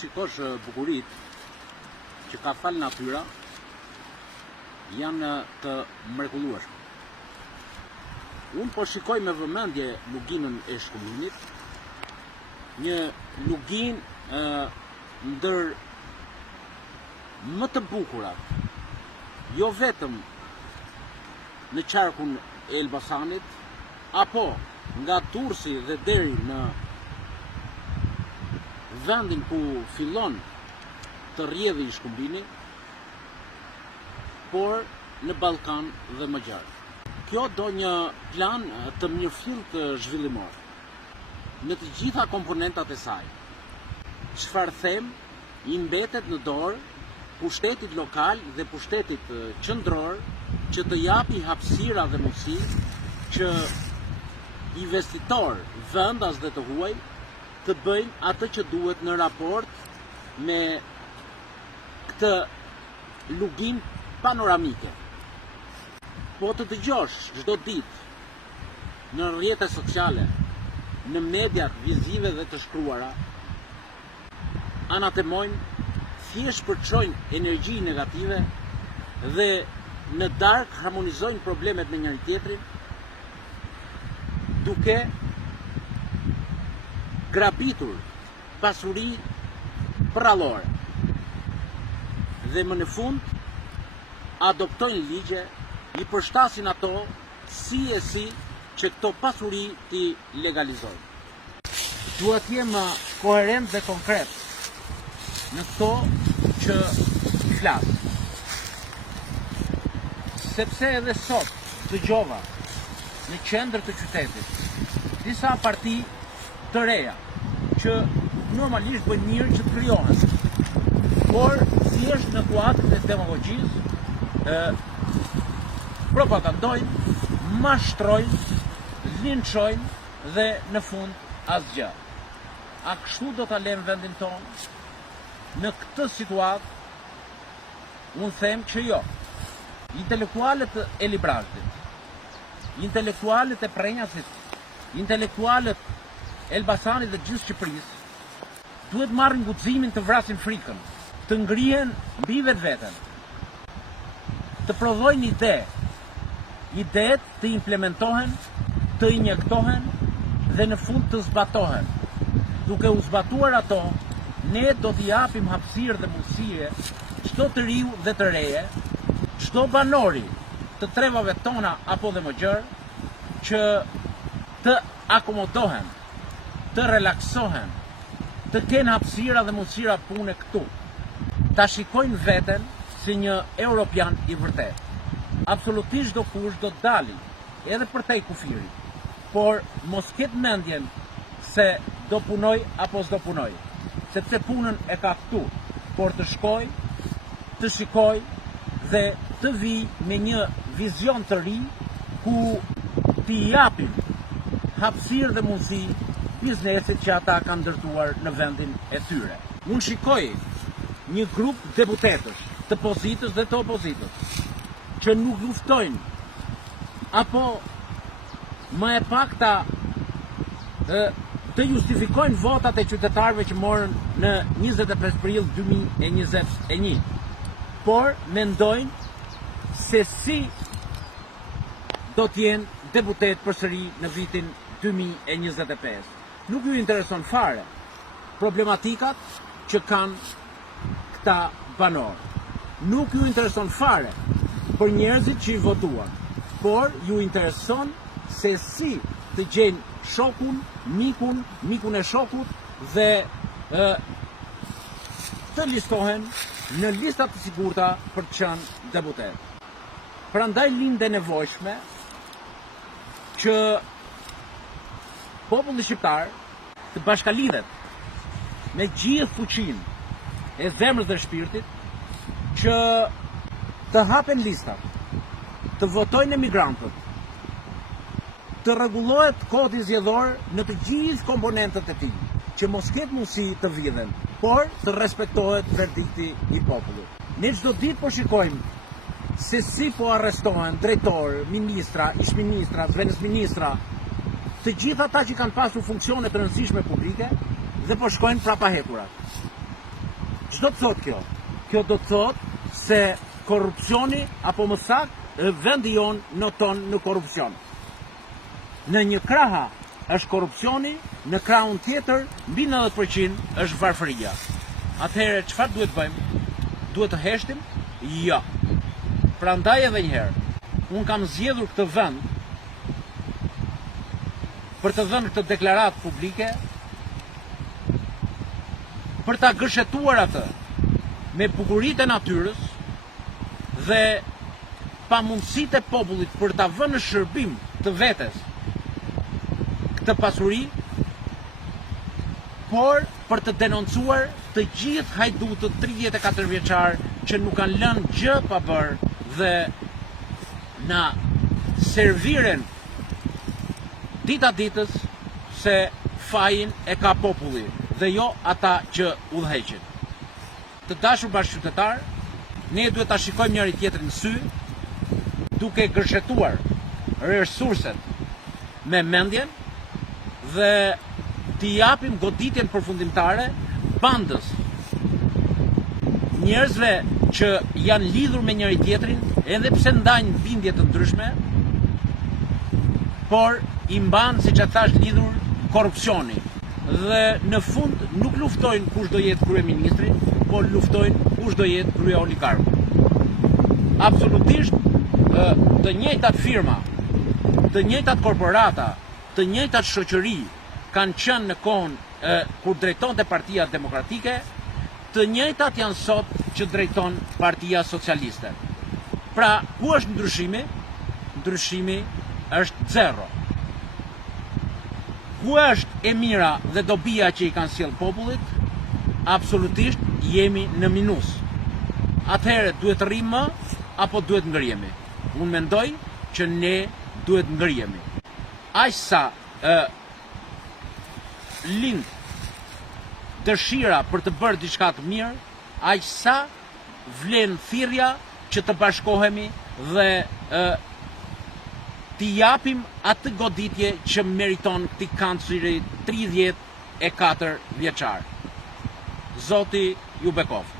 shikosh bukurit që ka fal natyra, janë të mrekullueshme. Unë po shikoj me vëmendje luginën e Shkuminit, një lugin ndër më të bukurat, jo vetëm në qarkun e Elbasanit, apo nga Durrësi dhe deri në vendin ku fillon të rrjedhë i Shkumbini, por në Ballkan dhe më gjatë. Kjo do një plan të mirëfillt zhvillimor në të gjitha komponentat e saj. Çfarë them, i mbetet në dorë pushtetit lokal dhe pushtetit qendror që të japi hapësira dhe mundësi që investitor, vendas dhe të huaj të bëjnë atë që duhet në raport me këtë lugim panoramike. Po të dëgjosh çdo ditë në rrjetet sociale, në mediat vizive dhe të shkruara, anatemojnë, thjesht përçojnë energji negative dhe në darkë harmonizojnë problemet me njëri tjetrin, duke grabitur pasuri prallore. Dhe më në fund adoptojnë ligje, i përshtasin ato si e si që këto pasuri ti legalizojnë. Duhet jem koherent dhe konkret në këto që flas. Sepse edhe sot dëgjova në qendër të qytetit disa parti të reja që normalisht bëjnë mirë që të krijohen, por thjesht në kuadrin e demagogjisë propagandojnë, mashtrojnë, linçojnë dhe në fund asgjë. A kështu do ta lëmë vendin tonë? Në këtë situatë, unë them që jo. Intelektualët e Librazhdit, intelektualët e Prenjasit, intelektualët e Elbasanit dhe gjithë Shqipërisë duhet marrin guximin të vrasin frikën, të ngrihen mbi vetveten, të prodhojnë ideet të implementohen, të injektohen dhe në fund të zbatohen. Duke u zbatuar ato, ne do t'i japim hapësirë dhe mundësie çdo të riu dhe të reje, çdo banori të trevave tona apo dhe më gjërë, që të akomodohen, të relaksohen, të kenë hapësira dhe mundësira pune këtu, ta shikojnë veten si një europian i vërtet. Absolutisht do kush do të dali, edhe për te kufirit, por mos ketë mendjen se do punoj apo s'do punoj, sepse punën e ka këtu, por të shkoj, të shikoj dhe të vi me një vizion të ri, ku t'i japim hapësirë dhe mundësi biznesit që ata kanë ndërtuar në vendin e tyre. Unë shikoj një grup deputetësh të pozitës dhe të opozitës, që nuk luftojnë, apo më e pakta të justifikojnë votat e qytetarëve që morën në 25 prill 2021, por mendojnë se si do t'jenë deputet përsëri në vitin 2025. Nuk ju intereson fare problematikat që kanë këta banorë. Nuk ju intereson fare për njerëzit që i votuan, por ju intereson se si të gjenë shokun, mikun e shokut dhe të listohen në listat të sigurta për të qenë deputet. Prandaj lindë e nevojshme që populli shqiptar të bashkalidhet me gjithë fuqinë e zemrës dhe shpirtit, që të hapen listat, të votojnë emigrantët, të rregullohet kodi zgjedhor në të gjithë komponentët e tij, që mos ketë mundësi të vjedhen, por të respektohet verdikti i popullit. Ne çdo ditë po shikojmë se si po arrestohen drejtorë, ministra, ish-ministra, zëvendësministra, të gjithë ata që kanë pasur funksione të rëndësishme publike dhe po shkojnë prapahekurat. Ç'do të thotë kjo? Kjo do të thotë se korrupsioni apo më saktë vendi jonë noton në korrupsion. Në një kraha është korrupsioni, në krahun tjetër mbi 90% është varfëria. Atëherë çfarë duhet bëjmë? Duhet të heshtim? Jo. Prandaj edhe një herë, unë kam zgjedhur këtë vend për të dhënë këtë deklaratë publike, për ta gërshetuar atë me bukuritë e natyrës dhe pamundësitë e popullit për ta vënë në shërbim të vetes këtë pasuri, por për të denoncuar të gjithë hajdutët 34 vjeçar që nuk kanë lënë gjë pa bërë dhe na serviren dita ditës se fajin e ka populli dhe jo ata që udhëheqin. Të dashur bashkëqytetar, ne duhet ta shikojmë njëri tjetrin në sy, duke gërshetuar resurset me mendjen dhe t'i japim goditjen përfundimtare bandës njerëzve që janë lidhur me njëri tjetrin, edhe pse ndajnë bindje të ndryshme, por i mban, siç e thash, lidhur korrupsioni. Dhe në fund nuk luftojnë kush do jetë kryeministri, por luftojnë kush do jetë kryeoligarku. Absolutisht të njëjtat firma, të njëjtat korporata, të njëjtat shoqëri kanë qenë në kohën kur drejtonte Partia Demokratike, të njëjtat janë sot që drejton Partia Socialiste. Pra, ku është ndryshimi? Ndryshimi është zero. Ku është e mira dhe dobia që i kanë sjell popullit? Absolutisht jemi në minus. Atëherë duhet rrimë më apo duhet ngërjemi? Unë mendoj që ne duhet ngërjemi. Aq sa lind dëshira për të bërë diçka të mirë, aq sa vlen thirrja që të bashkohemi dhe t'i japim atë goditje që meriton këtij kancleri 34 vjeçar. Zoti ju bekoft.